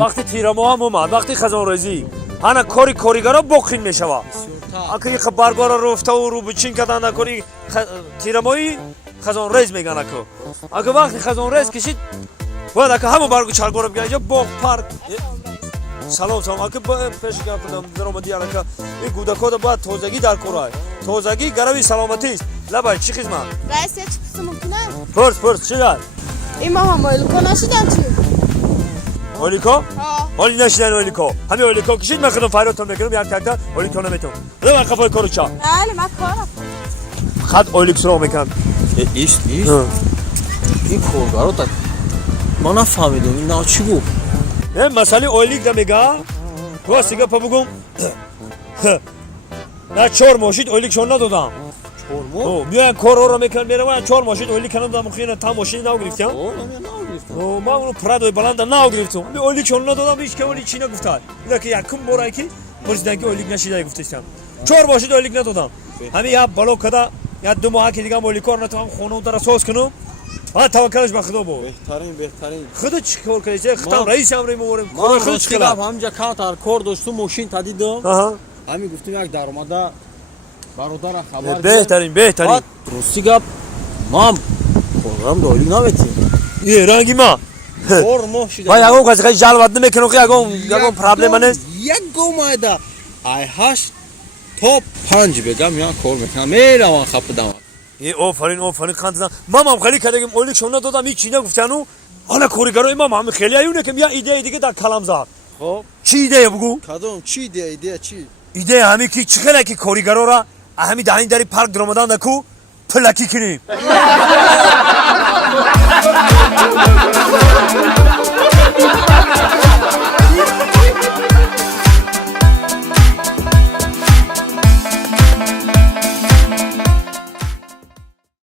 وقتی تیرامو هم اومد وقتی خزان ریزی هانا کاریگرا بخین میشوه اگه خب برگارا رفته و رو بچین کردن نکنی تیراموی خزان ریز میگن اگه وقتی خزان ریز کشید باید اگه همون برگو چرگارا بگن اینجا باغ پارک سلام اگه پیش گفتم در اومدی اگه این گودکا باید تازگی در کورای تازگی گروی سلامتی است لبای چی خدمت رئیس چی پس ممکنه پرس چی دار این ما هم الکو نشیدن چی اولیکا ولی نشدن اولیکا همین اولیکا کشید من خودم فایراتون میکنم یک تک اولیکا نمیتون رو من خفای کارو چا بله من کارم خط اولیک سراغ میکنم ایست این کارگارو تا ما نفهمیدم این نه چی گفت مسئله اولیک ده میگه تو سیگا پا بگم نه 4 ماشین اولیک شون ندادم میان کارو رو میکنم میرم 4 ماشین اولیک کنم دادم خیلی تا ماشین نگرفتم ما اون پرادوی بلند نگرفتم می اولیک شون ندادم هیچ که اولیک چی نگفتن اینا که یکم برای کی پرسیدن که اولیک نشیده گفتم 4 ماشین اولیک ندادم همین یا بالا کدا یا 2 ماه که دیگه اولیک کار نتونم خونه در اساس کنم توکلش به خدا بود بهترین خدا چیکار کنه خدام رئیس امر میورم ما خود چیکار همینجا کاتر کار داشتم ماشین تا دیدم همین گفتم یک درآمده برادر خبر بهترین درستی گپ مام کارم دولی نمیتیم یه رنگی ما کار ماشین ما یگو کسی جلوت نمیکنه که یگو پرابلم نیست یک گو مایدا ای هاش توپ 5 بگم یا کار میکنم میرم خپدم ای آفرین خاندان مامام خیلی کردیم اولیک شون ندادم هیچ چی نگفتنو حالا کاریگرای مام خیلی ایونه که بیا ایده دیگه در کلام زد خب چی ایده بگو کدوم چی ایده چی ایده همین که چخله که کاریگرا را همین دهین داری پارک درآمدن نکو پلکی کنیم